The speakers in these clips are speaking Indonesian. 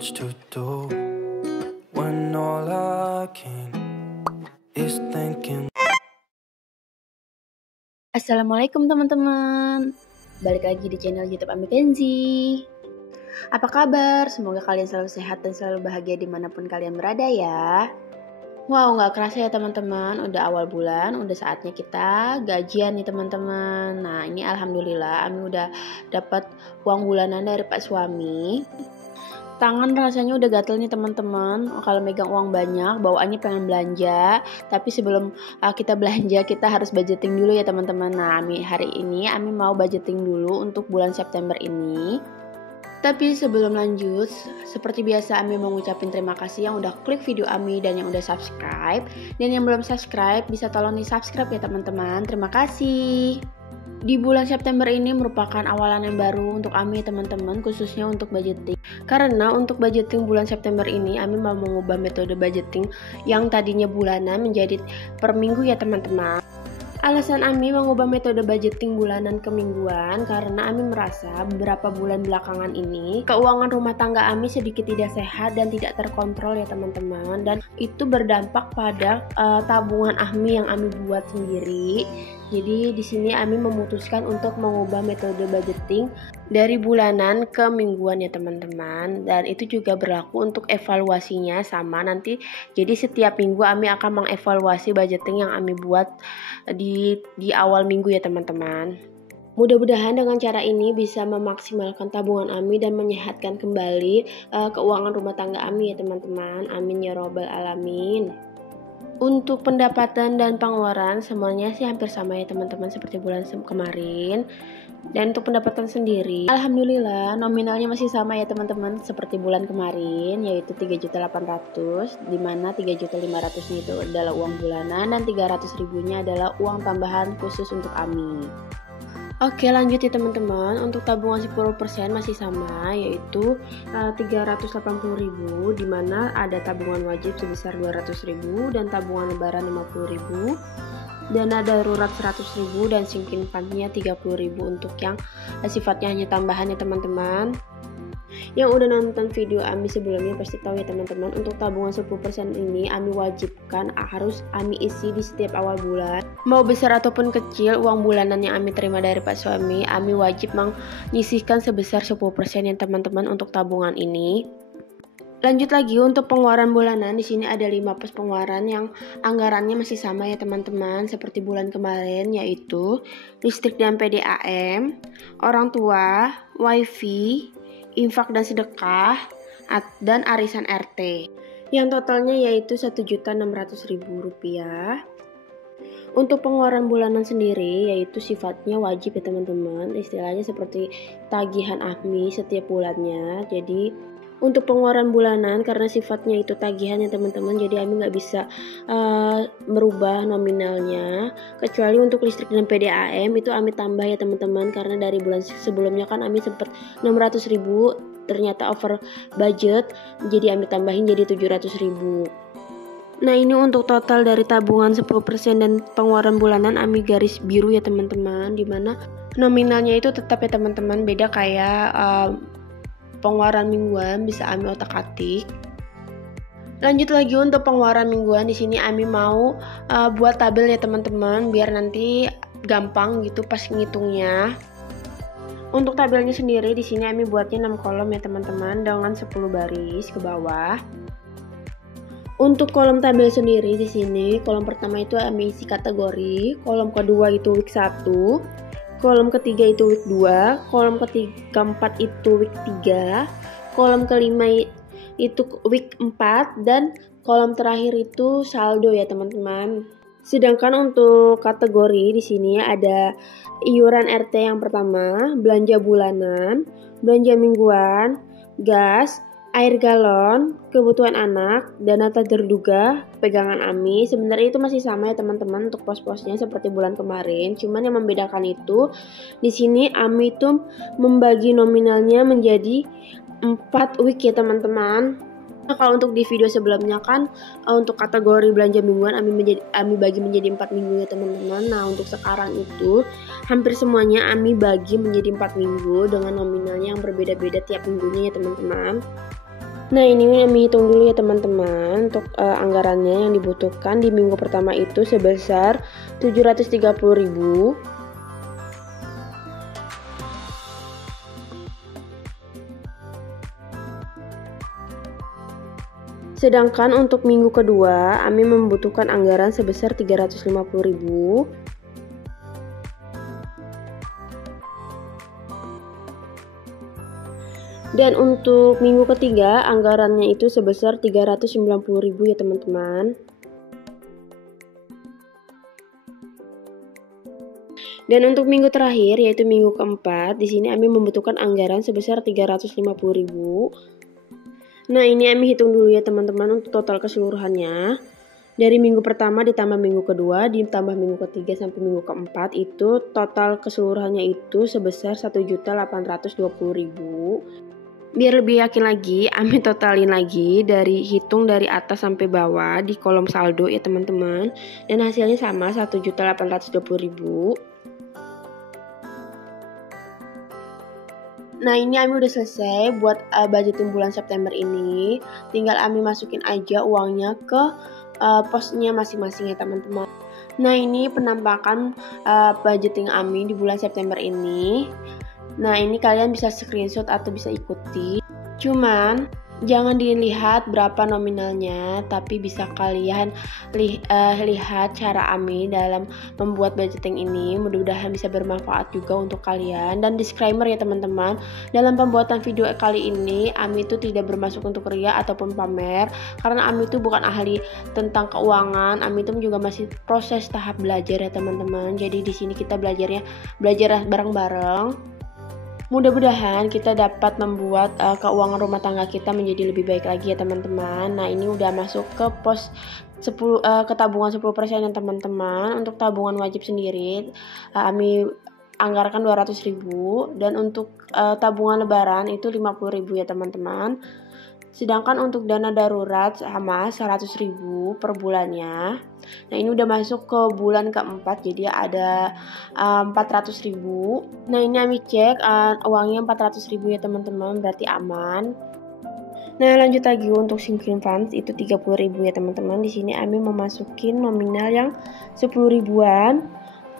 much to do when all I can is thinking. Assalamualaikum teman-teman, balik lagi di channel YouTube Ami Kenzi. Apa kabar? Semoga kalian selalu sehat dan selalu bahagia dimanapun kalian berada ya. Wow, gak kerasa ya teman-teman, udah awal bulan, udah saatnya kita gajian nih teman-teman. Nah ini alhamdulillah Ami udah dapat uang bulanan dari Pak suami. Tangan rasanya udah gatel nih teman-teman. Kalau megang uang banyak, bawaannya pengen belanja. Tapi sebelum kita belanja, kita harus budgeting dulu ya teman-teman. Nah, hari ini Ami mau budgeting dulu untuk bulan September ini. Tapi sebelum lanjut, seperti biasa Ami mau ngucapin terima kasih yang udah klik video Ami dan yang udah subscribe. Dan yang belum subscribe, bisa tolong di subscribe ya teman-teman. Terima kasih. Di bulan September ini merupakan awalan yang baru untuk Ami teman-teman, khususnya untuk budgeting. Karena untuk budgeting bulan September ini Ami mau mengubah metode budgeting yang tadinya bulanan menjadi per minggu ya teman-teman. Alasan Ami mengubah metode budgeting bulanan ke mingguan karena Ami merasa beberapa bulan belakangan ini keuangan rumah tangga Ami sedikit tidak sehat dan tidak terkontrol ya teman-teman, dan itu berdampak pada tabungan Ami yang Ami buat sendiri. Jadi di sini Ami memutuskan untuk mengubah metode budgeting dari bulanan ke mingguan ya teman-teman, dan itu juga berlaku untuk evaluasinya sama nanti. Jadi setiap minggu Ami akan mengevaluasi budgeting yang Ami buat di awal minggu ya teman-teman. Mudah-mudahan dengan cara ini bisa memaksimalkan tabungan Ami dan menyehatkan kembali keuangan rumah tangga Ami ya teman-teman. Amin ya robbal alamin. Untuk pendapatan dan pengeluaran semuanya sih hampir sama ya teman-teman seperti bulan kemarin. Dan untuk pendapatan sendiri, alhamdulillah nominalnya masih sama ya teman-teman seperti bulan kemarin, yaitu 3.800.000, dimana 3.500.000 itu adalah uang bulanan dan 300.000-nya adalah uang tambahan khusus untuk Ami. Oke, lanjut ya teman-teman. Untuk tabungan 10% masih sama, yaitu 380.000, dimana ada tabungan wajib sebesar 200.000 dan tabungan lebaran 50.000, dana darurat 100.000 dan simpannya 30.000 untuk yang sifatnya hanya tambahan ya teman-teman. Yang udah nonton video Ami sebelumnya pasti tahu ya teman-teman, untuk tabungan 10% ini Ami wajibkan harus Ami isi di setiap awal bulan. Mau besar ataupun kecil uang bulanan yang Ami terima dari Pak suami, Ami wajib menyisihkan sebesar 10% ya teman-teman untuk tabungan ini. Lanjut lagi untuk pengeluaran bulanan, di sini ada 5 pos pengeluaran yang anggarannya masih sama ya teman-teman seperti bulan kemarin, yaitu listrik dan PDAM, orang tua, wifi, infak dan sedekah, dan arisan RT. Yang totalnya yaitu Rp1.600.000. Untuk pengeluaran bulanan sendiri yaitu sifatnya wajib ya teman-teman, istilahnya seperti tagihan Ami setiap bulannya. Jadi untuk pengeluaran bulanan karena sifatnya itu tagihan ya teman-teman, jadi Ami nggak bisa merubah nominalnya, kecuali untuk listrik dan PDAM itu Ami tambah ya teman-teman, karena dari bulan sebelumnya kan Ami sempat 600.000, ternyata over budget, jadi Ami tambahin jadi 700.000. Nah ini untuk total dari tabungan 10% dan pengeluaran bulanan Ami garis biru ya teman-teman, dimana nominalnya itu tetap ya teman-teman, beda kayak pengeluaran mingguan bisa Ami otak-atik. Lanjut lagi untuk pengeluaran mingguan, di sini Ami mau buat tabel ya teman-teman biar nanti gampang gitu pas ngitungnya. Untuk tabelnya sendiri di sini Ami buatnya 6 kolom ya teman-teman dengan 10 baris ke bawah. Untuk kolom tabel sendiri di sini, kolom pertama itu Ami isi kategori, kolom kedua itu week 1, kolom ketiga itu week 2, kolom keempat itu week 3, kolom kelima itu week 4, dan kolom terakhir itu saldo ya teman-teman. Sedangkan untuk kategori di sini ada iuran RT yang pertama, belanja bulanan, belanja mingguan, gas, air galon, kebutuhan anak, dana tak terduga, pegangan Ami. Sebenarnya itu masih sama ya teman-teman untuk pos-posnya seperti bulan kemarin. Cuman yang membedakan itu di sini Ami itu membagi nominalnya menjadi 4 week ya teman-teman. Nah, kalau untuk di video sebelumnya kan untuk kategori belanja mingguan Ami bagi menjadi 4 minggu ya teman-teman. Nah untuk sekarang itu hampir semuanya Ami bagi menjadi 4 minggu dengan nominalnya yang berbeda-beda tiap minggunya ya teman-teman. Nah, ini kami hitung dulu ya teman-teman untuk anggarannya yang dibutuhkan di minggu pertama itu sebesar 730.000. Sedangkan untuk minggu kedua, Ami membutuhkan anggaran sebesar 350.000. Dan untuk minggu ketiga, anggarannya itu sebesar 390.000 ya teman-teman. Dan untuk minggu terakhir, yaitu minggu keempat, di sini Ami membutuhkan anggaran sebesar 350.000. Nah, ini Ami hitung dulu ya teman-teman untuk total keseluruhannya. Dari minggu pertama ditambah minggu kedua, ditambah minggu ketiga sampai minggu keempat, itu total keseluruhannya itu sebesar 1.820.000. Biar lebih yakin lagi, Ami totalin lagi hitung dari atas sampai bawah di kolom saldo ya teman-teman. Dan hasilnya sama 1.820.000. Nah, ini Ami udah selesai buat budgeting bulan September ini. Tinggal Ami masukin aja uangnya ke posnya masing-masing ya teman-teman. Nah, ini penampakan budgeting Ami di bulan September ini. Nah, ini kalian bisa screenshot atau bisa ikuti. Cuman jangan dilihat berapa nominalnya, tapi bisa kalian lihat cara Ami dalam membuat budgeting ini. Mudah-mudahan bisa bermanfaat juga untuk kalian. Dan disclaimer ya teman-teman, dalam pembuatan video kali ini Ami itu tidak bermaksud untuk ria ataupun pamer, karena Ami itu bukan ahli tentang keuangan. Ami itu juga masih proses tahap belajar ya teman-teman. Jadi di sini kita belajar bareng-bareng. Mudah-mudahan kita dapat membuat keuangan rumah tangga kita menjadi lebih baik lagi ya teman-teman. Nah, ini udah masuk ke pos ke tabungan 10% ya teman-teman. Untuk tabungan wajib sendiri Ami anggarkan 200.000, dan untuk tabungan lebaran itu 50.000 ya teman-teman. Sedangkan untuk dana darurat sama 100.000 per bulannya. Nah, ini udah masuk ke bulan keempat, jadi ada 400.000. Nah, ini Ami cek uangnya 400.000 ya teman-teman, berarti aman. Nah, lanjut lagi untuk sinking funds itu 30.000 ya teman-teman. Di sini Ami memasukin nominal yang 10.000-an.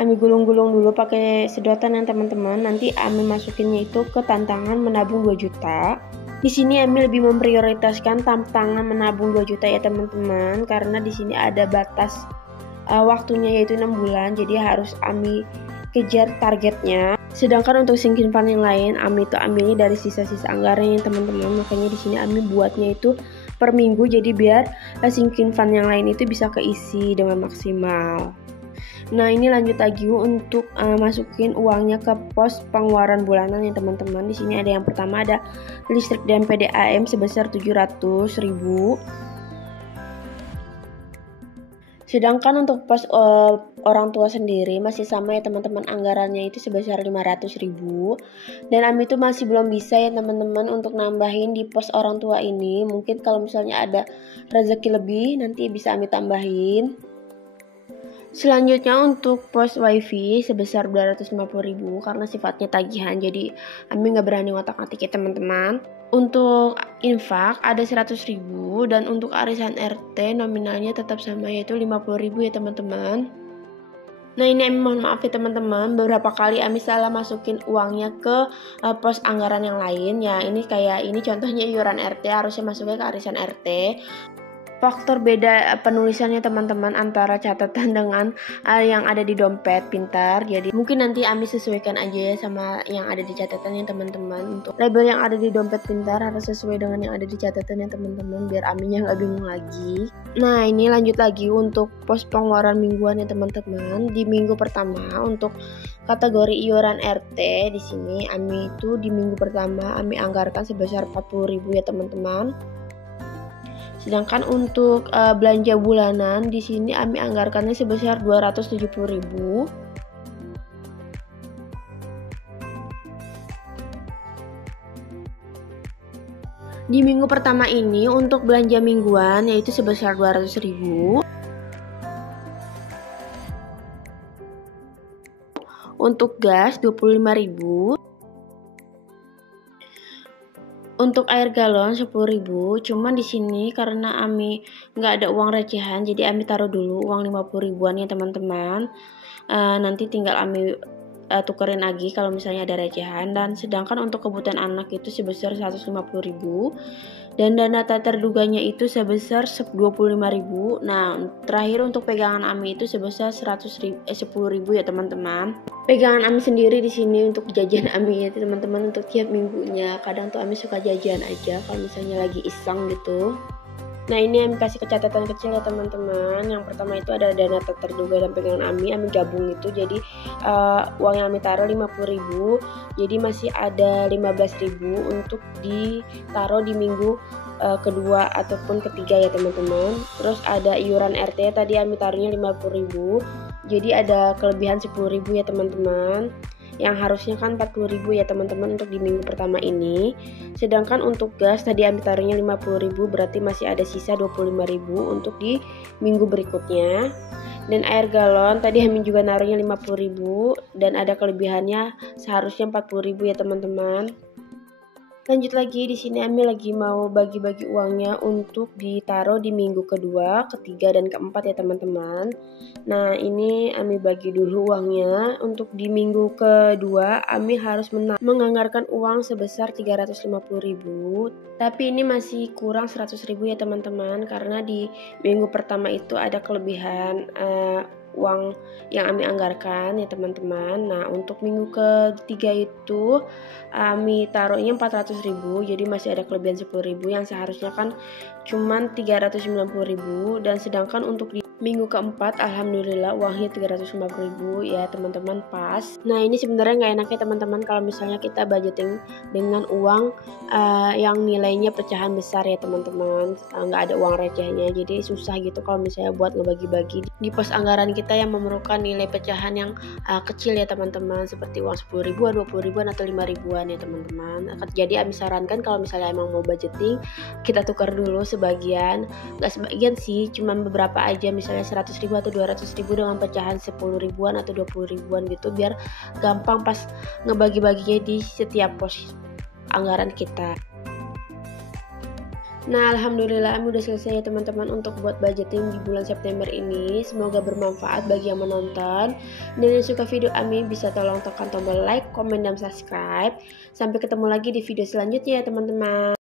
Ami gulung-gulung dulu pakai sedotan ya teman-teman. Nanti Ami masukinnya itu ke tantangan menabung 2 juta. Di sini Ami lebih memprioritaskan tantangan menabung 2 juta ya teman-teman, karena di sini ada batas waktunya yaitu 6 bulan, jadi harus Ami kejar targetnya. Sedangkan untuk sinking fund yang lain, Ami itu ambilnya dari sisa-sisa anggaran ya teman-teman. Makanya di sini Ami buatnya itu per minggu, jadi biar sinking fund yang lain itu bisa keisi dengan maksimal. Nah, ini lanjut lagi untuk masukin uangnya ke pos pengeluaran bulanan ya teman-teman. Di sini ada yang pertama, ada listrik dan PDAM sebesar 700.000. Sedangkan untuk pos orang tua sendiri masih sama ya teman-teman, anggarannya itu sebesar 500.000. Dan Ami itu masih belum bisa ya teman-teman untuk nambahin di pos orang tua ini. Mungkin kalau misalnya ada rezeki lebih nanti bisa Ami tambahin. Selanjutnya untuk pos wifi sebesar 250.000 karena sifatnya tagihan, jadi Ami nggak berani ngotak-ngatik ya teman-teman. Untuk infak ada 100.000, dan untuk arisan RT nominalnya tetap sama yaitu 50.000 ya teman-teman. Nah, ini Ami mohon maaf ya teman-teman, beberapa kali Ami salah masukin uangnya ke pos anggaran yang lain ya. Ini contohnya iuran RT, harusnya masuknya ke arisan RT. Faktor beda penulisannya teman-teman antara catatan dengan yang ada di dompet pintar. Jadi mungkin nanti Ami sesuaikan aja ya sama yang ada di catatannya teman-teman. Untuk label yang ada di dompet pintar harus sesuai dengan yang ada di catatannya teman-teman, biar Aminya nggak bingung lagi. Nah, ini lanjut lagi untuk pos pengeluaran mingguan ya teman-teman. Di minggu pertama untuk kategori iuran RT, di sini Ami itu di minggu pertama Ami anggarkan sebesar 40.000 ya teman-teman. Sedangkan untuk belanja bulanan di sini Ami anggarkannya sebesar 270.000. Di minggu pertama ini untuk belanja mingguan yaitu sebesar 200.000. Untuk gas 25.000. Untuk air galon 10.000, cuman di sini karena Ami nggak ada uang recehan, jadi Ami taruh dulu uang 50 ribuan ya teman-teman. Nanti tinggal Ami tukerin lagi kalau misalnya ada recehan. Dan sedangkan untuk kebutuhan anak itu sebesar 150.000 dan dana tak terduganya itu sebesar 25.000. Nah, terakhir untuk pegangan Ami itu sebesar 10.000 ya teman-teman. Pegangan Ami sendiri di sini untuk jajan Ami ya teman-teman, untuk tiap minggunya. Kadang tuh Ami suka jajan aja kalau misalnya lagi iseng gitu. Nah, ini Ami kasih catatan kecil ya teman-teman. Yang pertama itu ada dana tak terduga dan pegangan Ami gabung itu. Jadi uang yang Ami taruh 50.000, jadi masih ada 15.000 untuk ditaruh di minggu kedua ataupun ketiga ya teman-teman. Terus ada iuran RT tadi Ami taruhnya 50.000, jadi ada kelebihan 10.000 ya teman-teman. Yang harusnya kan 40.000 ya teman-teman untuk di minggu pertama ini. Sedangkan untuk gas tadi Ami taruhnya 50.000, berarti masih ada sisa 25.000 untuk di minggu berikutnya. Dan air galon tadi Ami juga naruhnya 50.000 dan ada kelebihannya seharusnya 40.000 ya teman-teman. Lanjut lagi, di sini Ami lagi mau bagi-bagi uangnya untuk ditaruh di minggu kedua, ketiga, dan keempat ya teman-teman. Nah, ini Ami bagi dulu uangnya. Untuk di minggu kedua, Ami harus menganggarkan uang sebesar 350.000. Tapi ini masih kurang 100.000 ya teman-teman, karena di minggu pertama itu ada kelebihan uang yang Ami anggarkan ya teman-teman. Nah, untuk minggu ketiga itu Ami taruhnya 400.000, jadi masih ada kelebihan 10.000 yang seharusnya kan cuman 390.000. Dan sedangkan untuk di minggu keempat alhamdulillah uangnya 350.000 ya teman-teman, pas. Nah, ini sebenarnya nggak enaknya teman-teman kalau misalnya kita budgeting dengan uang yang nilainya pecahan besar ya teman-teman, nggak ada uang recehnya, jadi susah gitu kalau misalnya buat ngebagi-bagi di pos anggaran kita yang memerlukan nilai pecahan yang kecil ya teman-teman, seperti uang 10.000, 20.000 atau 5.000 ya teman-teman. Jadi Ami sarankan kalau misalnya emang mau budgeting, kita tukar dulu sebagian, nggak sebagian sih, cuman beberapa aja, misalnya 100.000 atau 200.000 dengan pecahan 10.000-an atau 20.000-an gitu, biar gampang pas ngebagi-baginya di setiap pos anggaran kita. Nah, alhamdulillah Ami udah selesai ya teman-teman untuk buat budgeting di bulan September ini. Semoga bermanfaat bagi yang menonton. Dan yang suka video Ami bisa tolong tekan tombol like, komen, dan subscribe. Sampai ketemu lagi di video selanjutnya ya teman-teman.